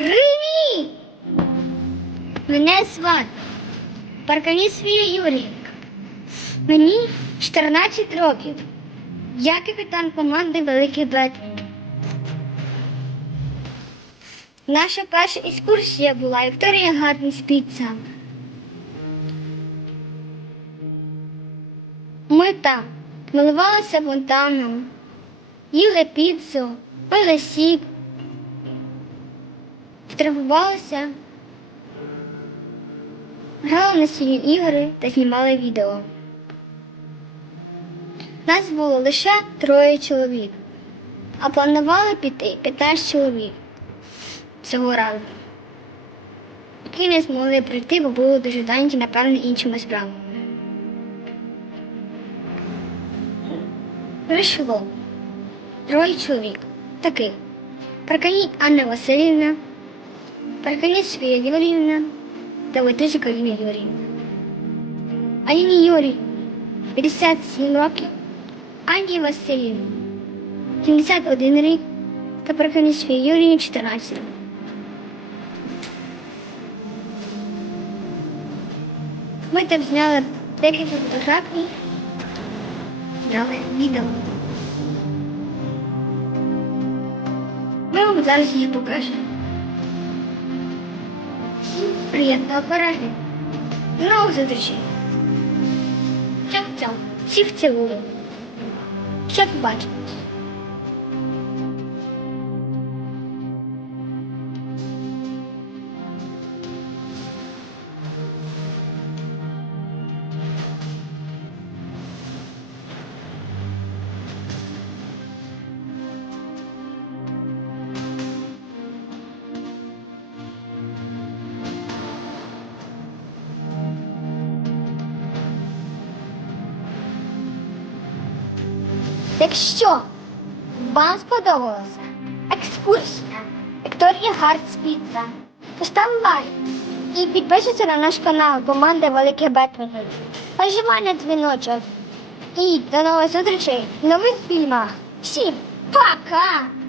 Привіт! Мене звати Парканіс Юрій. Мені 14 років. Я капітан команди Великий Бет. Наша перша екскурсія була і Вікторія Гарденс Піца. Ми там милувалися фонтаном, їли піцу, пили сік, фотографувалися, грали на свої ігри та знімали відео. Нас було лише троє чоловік, а планували піти 15 чоловік цього разу. Які не змогли прийти, бо були дуже зайняті, напевно, іншими справами. Прийшло троє чоловік, таких. Парканіт Анна Васильівна, Юріївна та Летичка Каріна Юріївна. Аліні Юрій 57 років, Анні Васильівні 71 рік та Софія Юріївні 14 років. Ми там зняли декілька фотографій, зняли відео. Ми вам зараз їх покажемо. Всім До новых зустрічі. Чав-чав. Всіх цілую. Ще Якщо вам сподобалася екскурсія Вікторія Гартс Піца, то став лайк і підпишіться на наш канал команди Велике Бетмені. Нажимай на дзвіночок. І до нових зустрічей в нових фільмах. Всім пока!